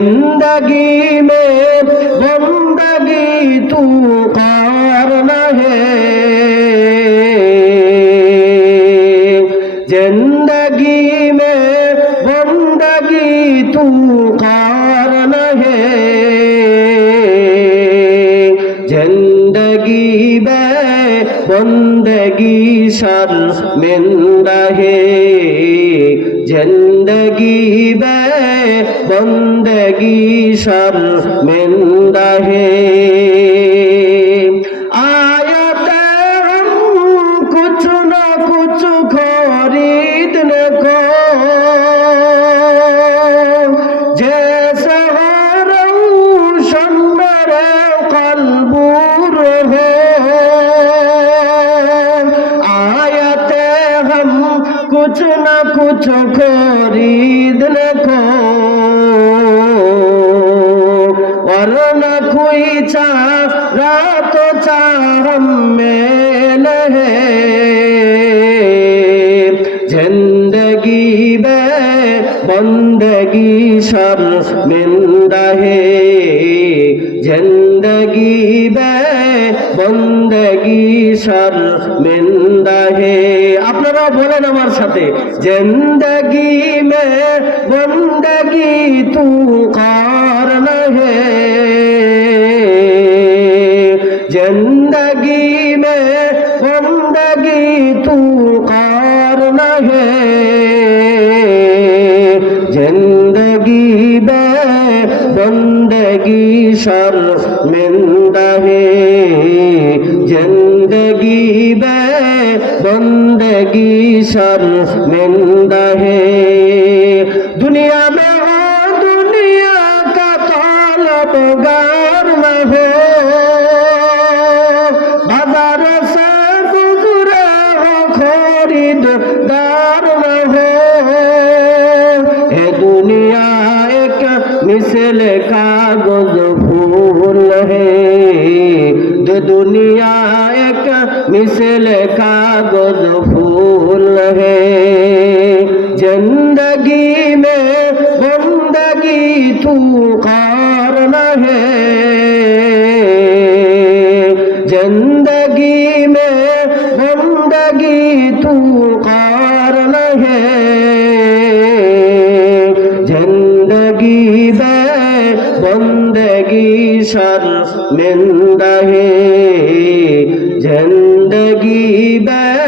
जिंदगी में बंदगी तू करना है, जिंदगी में बंदगी तू करना है, जिंदगी में बंदगी शर्मिंदा है, जिंदगी में बंदगी शर्मिंदा है। आयते हम कुछ न कुछ खरीदने को, जैसे हो रोशन मेरे कल्बूर हो। आयते हम कुछ न कुछ खरीदने को, और न कोई चारा तो चाहम में है, जिंदगी में बंदगी शर्मिंदा है, जिंदगी में बंदगी शर्मिंदा है। আপনারা বলেন আমার সাথে, जिंदगी में बंदगी तू करना है, जिंदगी में बंदगी तू करना है, जिंदगी में बंदगी शर्मिंदा है, जिंदगी में बंदगी शर्मिंदा है। दुनिया में हो दुनिया का तलबगार न हो, बाजार से गुजरे हो खरीददार न हो। ये दुनिया एक मिसल कागज फूल है, दुनिया एक मिसल कागज फूल है, जिंदगी में बंदगी तू करना है, जिंदगी में बंदगी तू करना है, जिंदगी में बंदगी शर्मिंदा है, जिंदगी में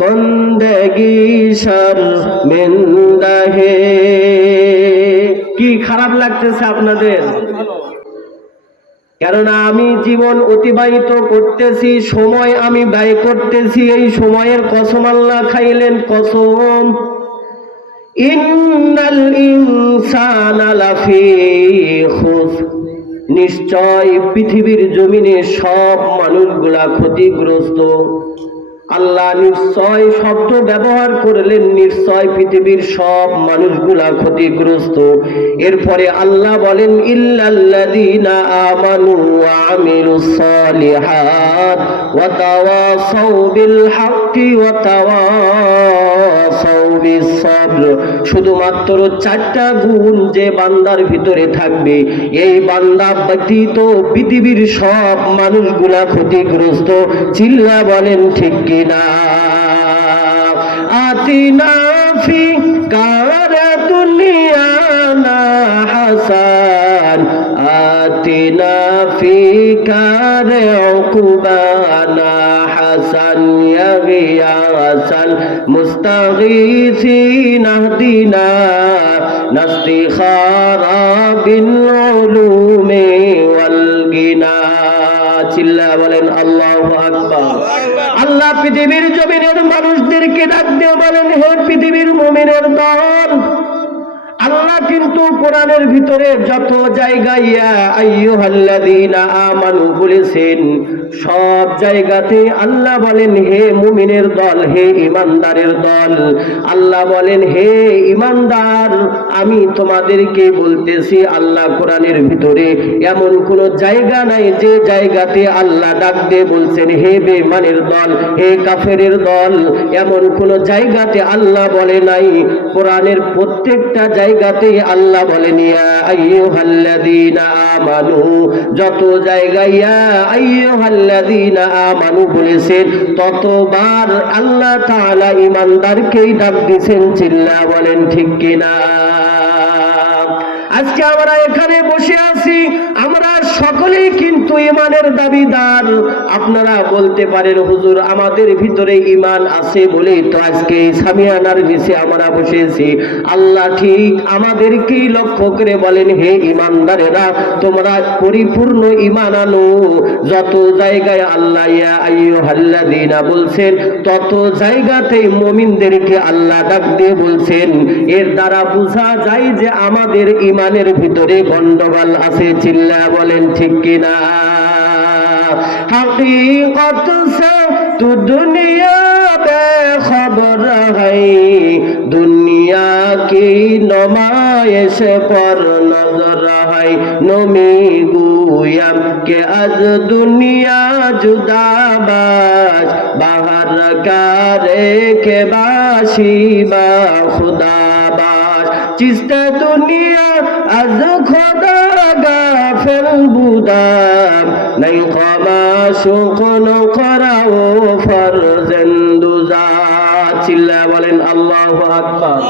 बंदगी शर्मिंदा है। কি খারাপ লাগতেছে আপনাদের? কেননা আমি জীবন অতিবাহিত করতেছি, সময় আমি ব্যয় করতেছি, এই সময়ের কসম আল্লাহ খাইলেন, কসম ইন্নাল ইনসানা লাফি খুসর, নিশ্চয় পৃথিবীর জমিনে সব মানুষগুলা ক্ষতিগ্রস্ত। আল্লাহ নিশ্চয় শব্দ ব্যবহার করলেন, নিশ্চয় পৃথিবীর সব মানুষগুলা ক্ষতিগ্রস্ত। এরপরে আল্লাহ বলেন ইল্লাল্লাযীনা আমানু ওয়া আমিলুস সালিহাত ওয়া তাওয়াসাউ বিল হাক্কি ওয়া তাওয়াসাউ বিস সাবর। শুধুমাত্র চারটা গুণ যে বান্দার ভিতরে থাকবে, এই বান্দা ব্যতীত পৃথিবীর সব মানুষগুলা ক্ষতিগ্রস্ত। চিল্লা বলেন ঠিক কিনা? আতিনা ফি কার দুনিয়া না হাসান, আতিনা ফি কার উকুবানা হাসান, ইয়া গিয়াসান মুস্তাগীসিন আহদিনা নাস্তিখারা বিল উলুমি ওয়াল গিনা। চিল্লা বলেন আল্লাহু আকবার। আল্লাহ পৃথিবীর জমিনের মানুষদেরকে ডাক দিয়ে বলেন, হে পৃথিবীর মুমিনের দল। আল্লাহ কিন্তু কোরআনের ভিতরে যত জায়গায় ইয়া আইয়ুহাল্লাযীনা আমানু বলেছেন, সব জায়গাতে আল্লাহ বলেন হে মুমিনের দল, হে ইমানদারের দল। আল্লাহ বলেন হে ইমানদার, আমি তোমাদেরকে বলতেছি, আল্লাহ কোরআনের ভিতরে এমন কোন জায়গা নাই যে জায়গাতে আল্লাহ ডাক দিয়ে বলছেন হে বেঈমানের দল, হে কাফেরের দল। এমন কোন জায়গাতে আল্লাহ বলে নাই। কোরআনের প্রত্যেকটা জায়গা জায়গাতেই আল্লাহ বলেন ইয়া আইয়ুহাল্লাযীনা আমানু, যত জায়গায় ইয়া আইয়ুহাল্লাযীনা আমানু বলেছেন ততবার আল্লাহ তাআলা ঈমানদারকেই ডাক দিয়েছেন। চিল্লা বলেন ঠিক কিনা? আজকে আমরা এখানে বসে আছি, আমরা সকলেই কিন্তু ঈমানের দাবিদার। আপনারা বলতে পারেন হুজুর আমাদের ভিতরে ঈমান আছে বলেই তো আজকে এই সামিয়ানার নিচে আমরা বসেছি। আল্লাহ ঠিক আমাদেরকেই লক্ষ্য করে বলেন হে ঈমানদারেরা, তোমরা পরিপূর্ণ ঈমান আনো। যত জায়গায় আল্লাহ ইয়া আইয়ুহাল্লাযীনা বলছেন তত জায়গাতেই মুমিনদেরকে আল্লাহ ডাক দিয়ে বলছেন। এর দ্বারা বোঝা যায় যে আমাদের ঈমানের ভিতরে গন্ডগোল আছে। চিল্লা বলেন ঠিক কিনা? हकीकत से तू दुनिया बेखबर है, दुनिया की नुमाइश पर नजर है। नमी गुयम के आज दुनिया जुदाबाज, बाहर करे के बाशी बा खुदाबाज। चिस्ते दुनिया आज खुदा गाफिल बुदाम, नहीं खमा শুকন করাও ফরজেন্দুজা। চিল্লা বলেন আল্লাহু আকবার।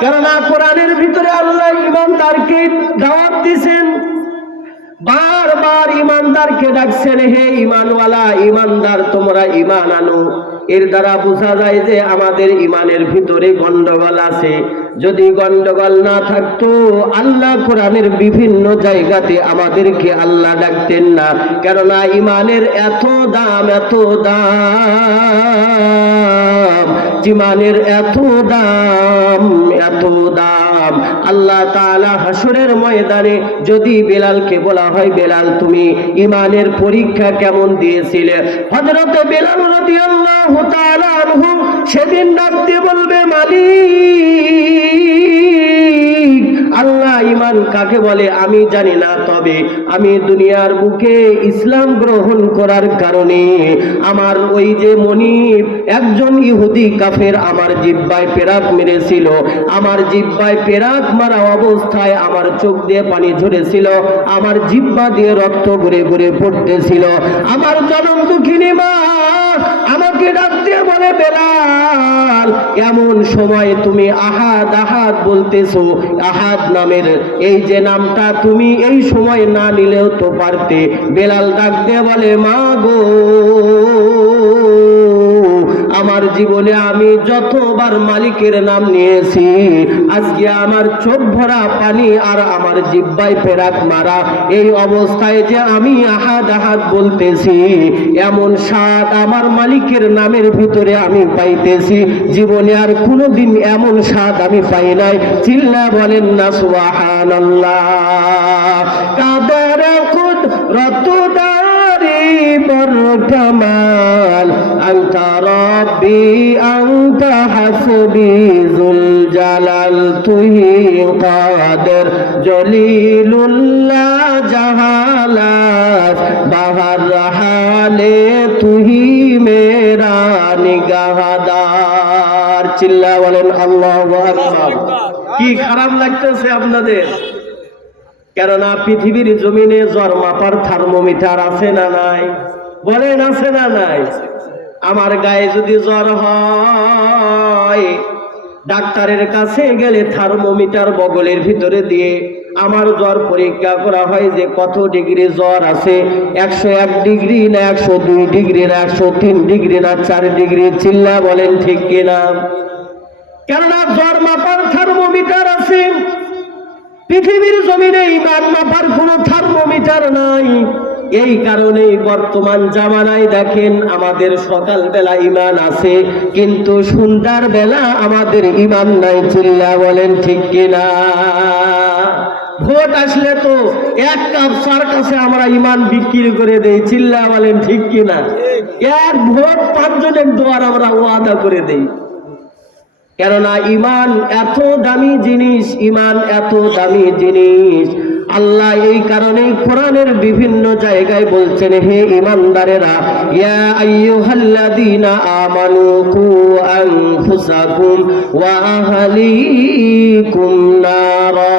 কেননা কোরআনের ভিতরে আল্লাহ ঈমানদারকে দাওয়াত দিয়েছেন, বারবার ঈমানদারকে ডাকছেন হে ঈমানওয়ালা, ঈমানদার তোমরা ঈমান আনো। এর দ্বারা বোঝা যায় যে আমাদের ঈমানের ভিতরে গন্ডগোল আছে। যদি গন্ডগোল না থাকতো আল্লাহ কোরআনের বিভিন্ন জায়গাতে আমাদেরকে আল্লাহ ডাকতেন না। কেননা ঈমানের এত দাম, এত দাম, ঈমানের এত দাম, এত দাম। আল্লাহ তাআলা হাসরের ময়দানে যদি বেলালকে বলা হয় বেলাল তুমি ঈমানের পরীক্ষা কেমন দিয়েছিলে, হযরত বেলাল রাদিয়াল্লাহু তাআলা আনহু সেদিন ডাক দিয়ে বলবে মালিক, আল্লাহ ঈমান কাকে বলে আমি জানি না, তবে আমি দুনিয়ার বুকে ইসলাম গ্রহণ করার কারণে আমার ওই যে মনিব একজন ইহুদি কাফের আমার জিহ্বায় পেরাক মেরেছিল, আমার জিহ্বায় পেরাক মারা অবস্থায় আমার চোখ দিয়ে পানি ঝরেছিল, আমার জিহ্বা দিয়ে রক্ত ঘুরে ঘুরে পড়তেছিল। আমার জনম দুঃখিনী মা আমাকে ডাক দিয়ে বলে বেলাল, এমন সময় তুমি আহাদ আহাদ বলতেছো, আহাদ নামের এই যে নামটা তুমি এই সময় না নিলেও তো পারতে। বেলাল ডাক দিয়ে বলে মা গো, আমার জীবনে আমি যতবার মালিকের নাম নিয়েছি আজকে আমার চোখ ভরা পানি আর আমার জিহ্বায় পেরাক মারা, এই অবস্থায় যে আমি আহাদ আহাদ বলতেছি এমন স্বাদ আমার মালিকের নামের ভিতরে আমি পাইতেছি, জীবনে আর কোনোদিন এমন স্বাদ আমি পাই নাই। চিল্লা বলেন না সুবহানাল্লাহ। কাদের কুদরত দারি বর কামাল, আনতা রব্বি আনতা হাসবি যুল জালাল, তুহি কাদের জলিলুল্লাহ জাহালাত, বাহার হালে তুহি মেরা নিগাহদার। চিল্লা বলেন আল্লাহু আকবার। কি খারাপ লাগতেছে আপনাদের? কেননা পৃথিবীর জমিনে জ্বর মাপার থার্মোমিটার আছে না নাই? বলেন আছে না নাই? আমার গায়ে যদি জ্বর হয় ডাক্তারের কাছে গেলে থার্মোমিটার বগলের ভিতরে দিয়ে আমার জ্বর পরীক্ষা করা হয় যে কত ডিগ্রি জ্বর আছে, 101 ডিগ্রি না 102 ডিগ্রি না 103 ডিগ্রি না 4 ডিগ্রি। চিল্লা বলেন ঠিক কিনা? কেননা জ্বর মাপার থার্মোমিটার আছে, পৃথিবীর জমিনে ঈমান মাপার কোনো থার্মোমিটার নাই। এই কারণেই বর্তমান জামানায় দেখেন আমাদের সকাল বেলা ঈমান আছে কিন্তু সন্ধ্যার বেলা আমাদের ঈমান নাই। চিল্লা বলেন ঠিক কিনা? ভোট আসলে তো এক কাপ চার কাছে আমরা ঈমান বিক্রি করে দেই। চিল্লা বলেন ঠিক কিনা? এক ভোট 5 জনের দোয়ার আমরা ওয়াদা করে দেই। কেননা ঈমান এত দামি জিনিস, ঈমান এত দামি জিনিস। আল্লাহ এই কারণেই কোরআনের বিভিন্ন জায়গায় বলছেন, হে ঈমানদারেরা, ইয়া আইয়ুহাল্লাযীনা আমানু কু আনফুসাকুম ওয়া আহলিকুম নারা।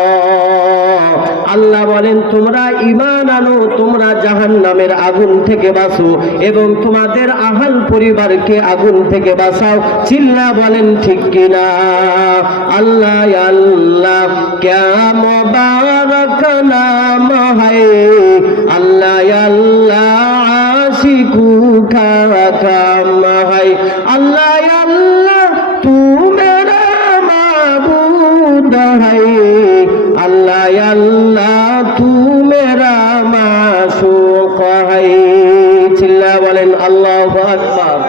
আল্লাহ বলেন, তোমরা ঈমান আনো, তোমরা জাহান্নামের আগুন থেকে বাঁচো এবং তোমাদের আহল পরিবারকে আগুন থেকে বাঁচাও। চিল্লা বলেন ঠিক কিনা? আল্লাহ আল্লাহ ক্যা মুবারক নাম है, अल्लाह अल्लाह आशिकू का काम है, अल्लाह अल्लाह तू मेरा माबूद है, अल्लाह अल्लाह तू मेरा माशूक है। चिल्ला बोलेन अल्लाहु আকবার।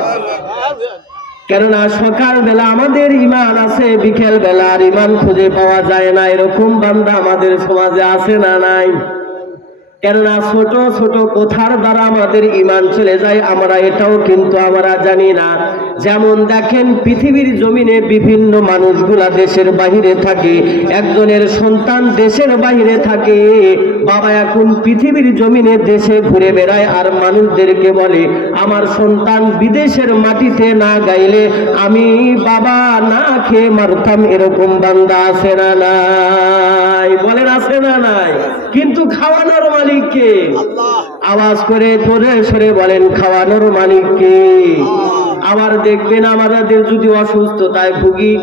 কেননা সকালবেলা আমাদের ঈমান আছে, বিকেল বেলা আর ঈমান খুঁজে পাওয়া যায় না, এরকম বান্দা আমাদের সমাজে আছে না নাই? কেননা ছোট ছোট কথার দ্বারা আমাদের ঈমান চলে যায়, আমরা এটাও কিন্তু আমরা জানি না। যেমন দেখেন, পৃথিবীর জমিনে বিভিন্ন মানুষগুলা দেশের বাহিরে থাকে, একজনের সন্তান দেশের বাহিরে থাকে, বাবা এখন পৃথিবীর জমিনে দেশে ঘুরে বেড়ায় আর মানুষদেরকে বলে, আমার সন্তান বিদেশের মাটিতে না গাইলে আমি বাবা না খেয়ে মারতাম। এরকম বান্দা আছে না নাই? বলেন আছে না নাই? কিন্তু খাওয়ানোর মালিক কে? আওয়াজ করে জোরে সরে বলেন, খাওয়ানোর মালিক কে? আবার দেখবেন, আমাদের যদি অসুস্থতায় ভুগি,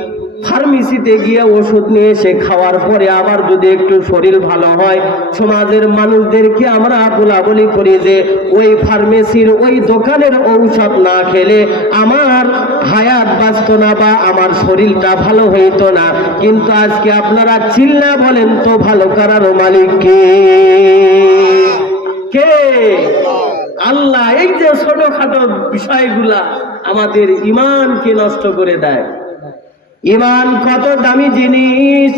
ফার্মেসিতে গিয়ে ওষুধ নিয়ে এসে খাওয়ার পরে আবার যদি একটু শরীর ভালো হয়, সমাজের মানুষদেরকে আমরা বলাবলি করি যে ওই ফার্মেসির ওই দোকানের ঔষধ না খেলে আমার হায়াত বাঁচত না বা আমার শরীরটা ভালো হইতো না। কিন্তু আজকে আপনারা চিল্লা বলেন তো, ভালো করার মালিক কে? কে? আল্লাহ। এই যে ছোটখাটো বিষয়গুলা আমাদের ঈমানকে নষ্ট করে দেয়। ঈমান কত দামি জিনিস!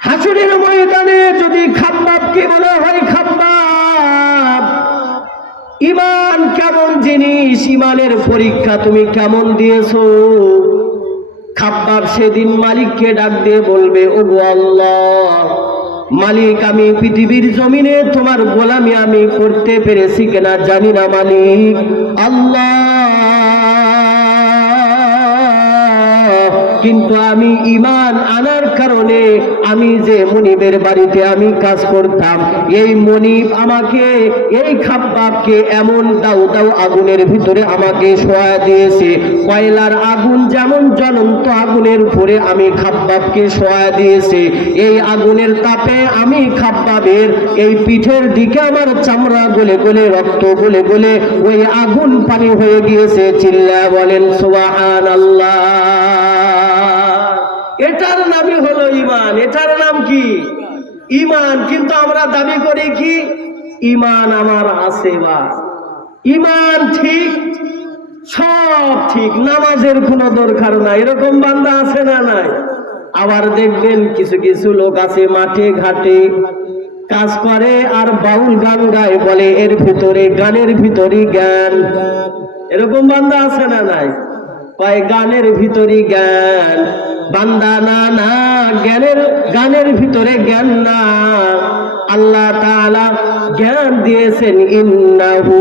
হাসরের ময়দানে যদি খাব্বাবকে বলা হয়, খাব্বাব ঈমান কেমন জিনিস, ঈমানের পরীক্ষা তুমি কেমন দিয়েছো? খাব্বাব সেদিন মালিককে ডাক দিয়ে বলবে, ওগো আল্লাহ মালিক, আমি পৃথিবীর জমিনে তোমার গোলামি আমি করতে পেরেছি কিনা জানি না মালিক। আল্লাহ, কিন্তু আমি ঈমান আনার কারণে আমি যে মনিবের বাড়িতে আমি কাজ করতাম, এই মনিব আমাকে, এই খাব্বাবকে এমন দাউ দাউ আগুনের ভিতরে আমাকে শোয়া দিয়েছে। কয়লার আগুন যেমন জ্বলন্ত আগুনের উপরে আমি খাব্বাবকে শোয়া দিয়েছে। এই আগুনের তাপে আমি খাব্বাবের এই পিঠের দিকে আমার চামড়া গলে গলে, রক্ত গলে গলে ওই আগুন পানি হয়ে গিয়েছে। চিল্লা বলেন সুবহানাল্লাহ। এটার নামই হলো ঈমান। এটার নাম কি? ঈমান। কিন্তু আমরা দাবি করি কি? ঈমান আমার আছে, বা ঈমান ঠিক, সব ঠিক, নামাজের কোনো দরকার নাই, এরকম বান্দা আছে না নাই? আবার দেখবেন কিছু কিছু লোক আছে মাঠে ঘাটে কাজ করে আর বাউল গান গায়, বলে এর ভিতরে, গানের ভিতরে জ্ঞান। এরকম বান্দা আছে না নাই? কয় গানের ভিতরে জ্ঞান। বান্দা না না, গানের ভিতরে জ্ঞান না। আল্লাহ তাআলা জ্ঞান দিয়েছেন, ইন্নাহু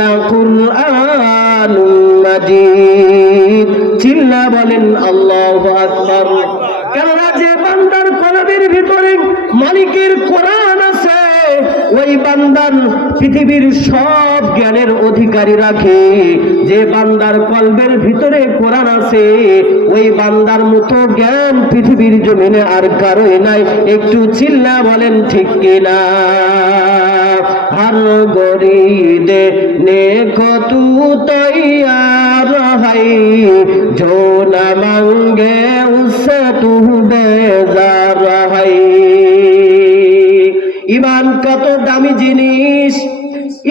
লাকুরআনুম মাজিদ। চিল্লা বলেন আল্লাহু আকবার। কেননা যে বান্দার কলবের ভিতরে মালিকের কোরআন আছে, ওই বান্দার পৃথিবীর সব জ্ঞানের অধিকারী রাখে। যে বান্দার কলবের ভিতরে কোরআন আছে, ওই বান্দার মতো জ্ঞান পৃথিবীর জমিনে আর কারোই নাই। একটু চিল্লা বলেন ঠিক কিনা? हर गोरी देने को तू तैयार है, जो न मांगे उससे तू बेजार है। ঈমান কত দামি জিনিস!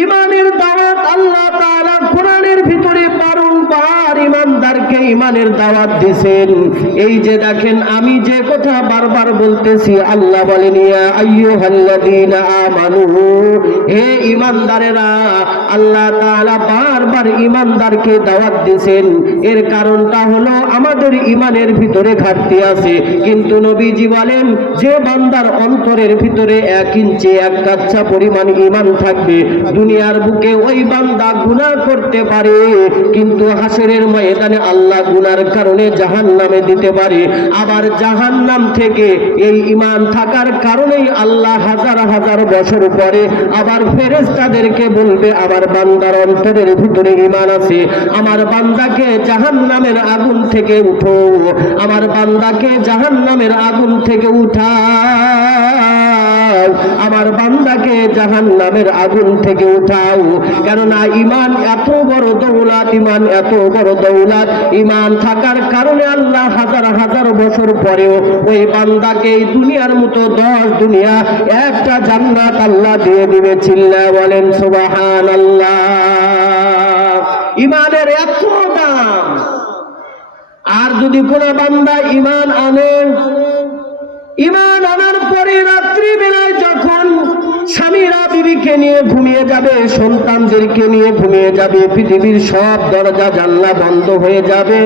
ঈমানের দাওয়াত আল্লাহ তাআলা কোরআনের ভিতরে বারংবার ঈমানদারকে ইমানের দাওয়াত দিয়েছেন। এই যে দেখেন আমি যে কথা বারবার বলতেছি, আল্লাহ বলেন ইয়া আইয়ুহাল্লাযীনা আমানু, হে ঈমানদারেরা। আল্লাহ তাআলা বারবার ঈমানদারকে দাওয়াত দিয়েছেন। এর কারণটা হলো আমাদের ঈমানের ভিতরে ঘাটতি আছে। কিন্তু নবীজি বলেন যে বান্দার অন্তরের ভিতরে 1 ইঞ্চি 1 কাচ্চা পরিমাণ ঈমান থাকবে, দুনিয়ার বুকে ওই বান্দা গুনাহ করতে পারে, কিন্তু হাসরের ময়দানে আল্লাহ গুনার কারণে জাহান্নামে দিতে পারে। আবার জাহান্নাম থেকে এই ঈমান থাকার কারণেই আল্লাহ হাজার হাজার বছর পরে আবার ফেরেশতাদেরকে বলবে আমার বান্দার অন্তরের ভিতরে ঈমান আছে, আমার বান্দাকে জাহান্নামের আগুন থেকে উঠো, আমার বান্দাকে জাহান্নামের আগুন থেকে উঠাও, আমার বান্দাকে জাহান্নামের আগুন থেকে উঠাও। কেননা ঈমান এত বড় দৌলত, ঈমান এত বড় দৌলত, ঈমান থাকার কারণে আল্লাহ হাজার হাজার বছর পরেও ওই বান্দাকে এই দুনিয়ার মতো 10 দুনিয়া একটা জান্নাত আল্লাহ দিয়ে দিবে। চিল্লা বলেন সুবহানাল্লাহ। ঈমানের এত দাম। আর যদি কোনো বান্দা ঈমান আনে, ঈমান আনার পরে রাত্রি বেলায় যখন স্বামীরা বিবিকে নিয়ে ঘুমিয়ে যাবে, সন্তানদেরকে নিয়ে ঘুমিয়ে যাবে, পৃথিবীর সব দরজা জানলা বন্ধ হয়ে যাবে,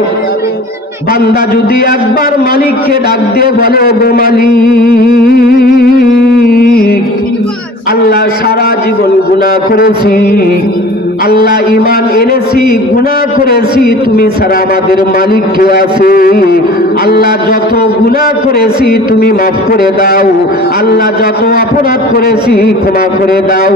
বান্দা যদি একবার মালিককে ডাক দিয়ে বলে গো মালিক, আল্লাহ সারা জীবন গুনাহ করেছি, আল্লাহ ঈমান এনেছি, গুনাহ করেছি, তুমি ছাড়া আমাদের মালিক কে আছে? আল্লাহ যত গুনাহ করেছি তুমি মাফ করে দাও, আল্লাহ যত অপরাধ করেছি ক্ষমা করে দাও।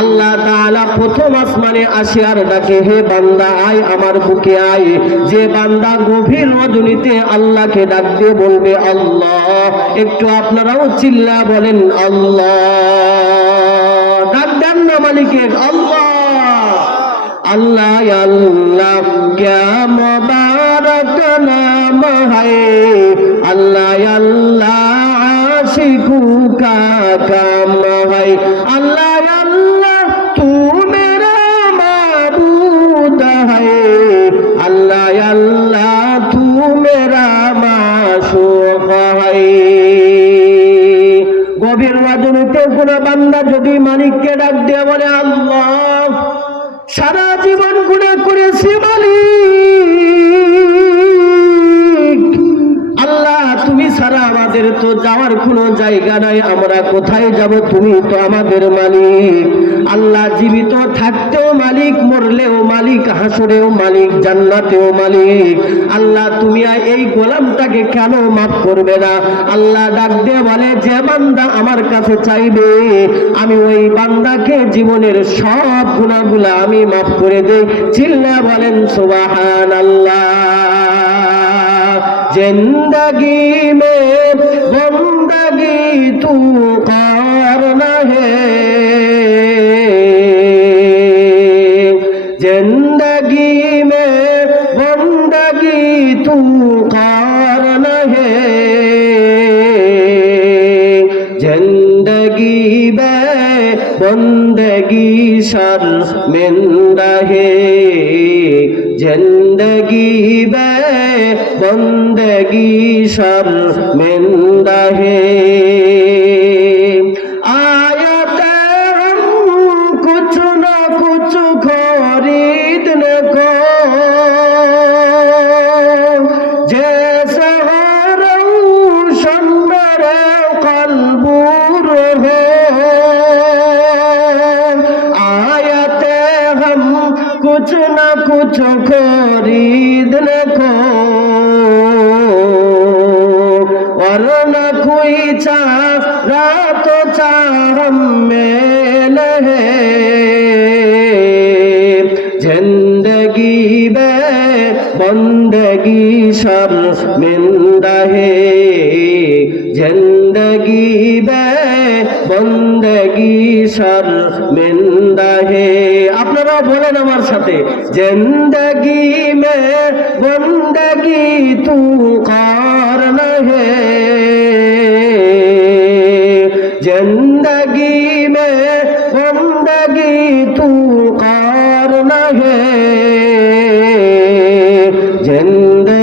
আল্লাহ তাআলা প্রথম আসমানে আসে আর ডাকে হে বান্দা আয় আমার বুকে আয়। যে বান্দা গভীর রজনীতে আল্লাহকে ডাক দিয়ে বলবে আল্লাহ, একটু আপনারাও চিল্লা বলেন আল্লাহ, ডাক দেন না মালিকের আল্লাহ। अल्लाह अल्लाह क्या मुबारक नाम है, अल्लाह अल्लाह आशिकों का काम है, अल्लाह अल्लाह तू मेरा माबूद है, अल्लाह अल्लाह तू मेरा माशूक है। গভীর রাজনীতিতে কোন বান্দা যদি মালিককে ডাক দিয়ে বলে আল্লাহ সারা জীবন গুনাহ করেছি মালিক, আল্লাহ তুমি ছাড়া আমাদের তো যাওয়ার কোনো জায়গা নাই, আমরা কোথায় যাব? তুমি তো আমাদের মালিক। আল্লাহ জীবিত থাকতেও মালিক, মরলেও মালিক, হাসরেও মালিক, জান্নাতেও মালিক। আল্লাহ তুমি এই গোলামটাকে কেন মাফ করবে না? আল্লাহ ডাক দিয়ে বলে যে বান্দা আমার কাছে চাইবে আমি ওই বান্দাকে জীবনের সব গুনাহগুলা আমি মাফ করে দেই। চিল্লা বলেন সুবহানাল্লাহ। जिंदगी में बंदगी तू करना है, जिंदगी में बंदगी तू करना है, जिंदगी में बंदगी शर्मिंदा है, जिंदगी में बंदगी शर्मिंदा है। आयते हम कुछ न कुछ खरीदने को, जैसे रोशन मेरे कल्बूर हो, आयते हम कुछ न कुछ खरीदने को, और न कोई चारा तो चाहम में है, जिंदगी में बंदगी शर्मिंदा है, जिंदगी में बंदगी शर्मिंदा है। আপনারা বলেন আমার সাথে, जिंदगी में बंदगी तू करना है, जिंदगी में बंदगी तू करना है, जिंदगी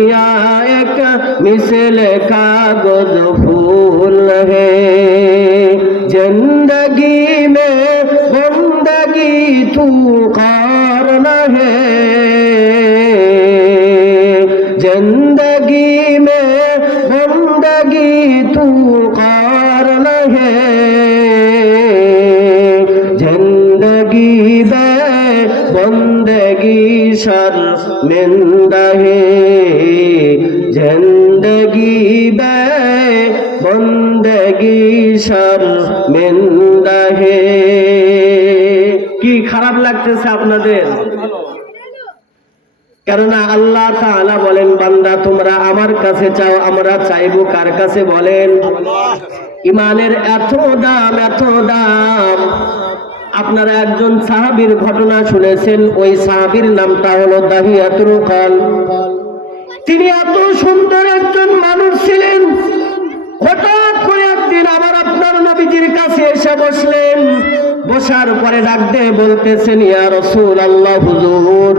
दुनिया एक मिसल कागज फूल है जिंदगी में बंदगी तू कारण है जिंदगी में बंदगी तू कारण है जिंदगी में बंदगी शर्मिंदा है जिंदगी में बंदगी शर्मिंदा है। কি খারাপ লাগতেছে আপনাদের? কেননা আল্লাহ তাআলা বলেন বান্দা তোমরা আমার কাছে চাও, আমরা চাইবো কার কাছে বলেন? ইমানের এত দাম, এত দাম। আপনারা একজন সাহাবীর ঘটনা শুনেছেন, ওই সাহাবীর নামটা হলো দাহিয়াতুল কলব। তিনি এত সুন্দর একজন মানুষ ছিলেন। হঠাৎ করে একদিন আবার আপনার নবীজির কাছে এসে বসলেন। বসার পরে ডাক দিয়ে বলতেছেন, ইয়া রাসূলুল্লাহ, হুজুর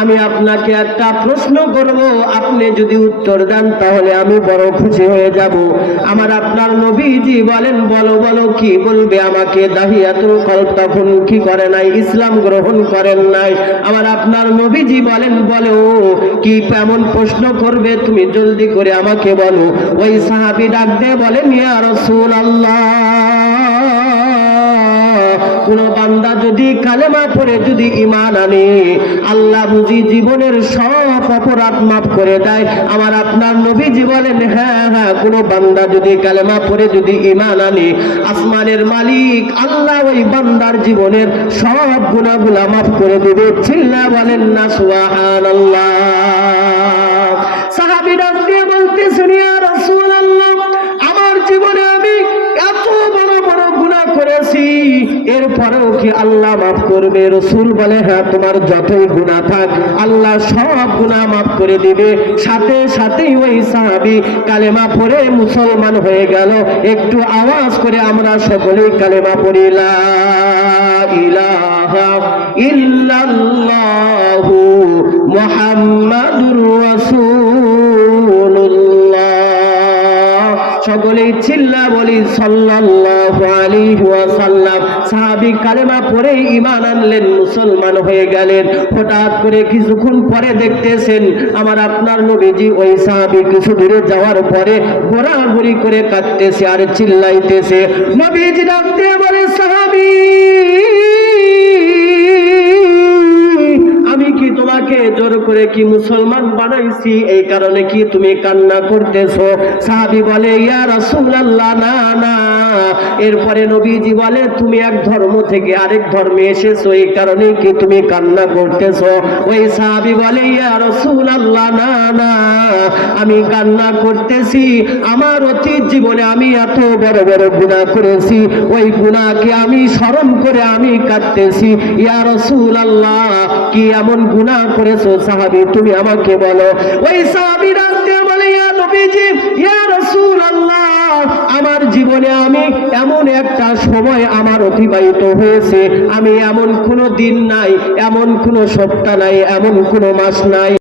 আমি আপনাকে একটা প্রশ্ন করব, আপনি যদি উত্তর দেন তাহলে আমি বড় খুশি হয়ে যাব। আমার আপনার নবীজি বলেন, বলো বলো কি বলবে আমাকে? দাহিয়াতুল কলব তখন কি করে নাই? ইসলাম গ্রহণ করেন নাই। আমার আপনার নবীজি বলেন, বলো কি এমন প্রশ্ন করবে, তুমি জলদি করে আমাকে বলো। ওই সাহাবী ডাক দিয়ে বলেন, ইয়া রাসূলুল্লাহ, কোন বান্দা যদি কালেমা পড়ে যদি ঈমান আনে, আল্লাহ বুঝি জীবনের সব অপরাধ মাফ করে দেয়। আমার আপনার নবীজি বলেন, হ্যাঁ হ্যাঁ, কোন বান্দা যদি কালেমা পড়ে যদি ঈমান আনে, আসমানের মালিক আল্লাহ ওই বান্দার জীবনের সব গুনাহগুলো মাফ করে দেবে। চিল্লা বলেন না সুবহানাল্লাহ। সাহাবী ডাক দিয়ে বলতেছেন, ইয়া রাসূলুল্লাহ, আমার জীবনে আমি এত বড় বড় গুনাহ করেছি, এরপরেও কি আল্লাহ মাফ করবে? রাসূল বলে, হ্যাঁ, তোমার যতই গুনাহ থাক আল্লাহ সব গুনাহ মাফ করে দিবে। সাথে সাথেই ওই সাহাবী কালেমা পড়ে মুসলমান হয়ে গেল। একটু আওয়াজ করে আমরা সকলেই কালেমা পড়ি, লা ইলাহা ইল্লাল্লাহু মুহাম্মাদুর রাসূলুল্লাহ। সকলেই চিল্লা বলি সাল্লাল্লাহু আলাইহি ওয়াসাল্লাম। সাহাবী কালেমা পড়ে ঈমান আনলেন, মুসলমান হয়ে গেলেন। হঠাৎ করে কিছুক্ষণ পরে দেখতেছেন আমার আপনার নবীজি ওই সাহাবী কিছু দূরে যাওয়ার পরে ঘোরাঘুরি করে কাঁদতেছে আর চিল্লাইতেছে। নবীজি ডাক দিয়ে বলে, সাহাবী, আমি কি তোমাকে জোর করে কি মুসলমান বানাইছি? এই কারণে কি তুমি কান্না করতেছো? সাহাবী বলে, ইয়া রাসূলুল্লাহ, না না। এরপরে নবীজি বলে, তুমি এক ধর্ম থেকে আরেক ধর্মে এসেছো, এই কারণে কি তুমি কান্না করতেছো? ওই সাহাবী বলে, ইয়া রাসূলুল্লাহ, না না, আমি কান্না করতেছি আমার অতীত জীবনে আমি এত বড় বড় গুনাহ করেছি, ওই গুনাহকে আমি স্মরণ করে আমি কাঁদতেছি। ইয়া রাসূলুল্লাহ, কি এমন গুনাহ করেছো সাহাবী, তুমি আমাকে বলো। ওই সাহাবী রাতে বলে, ইয়া নবীজি, ইয়া রাসূলুল্লাহ, আমার জীবনে আমি এমন একটা সময় আমার অতিবাহিত হয়েছে, আমি এমন কোনো দিন নাই, এমন কোনো সপ্তাহ নাই, এমন কোনো মাস নাই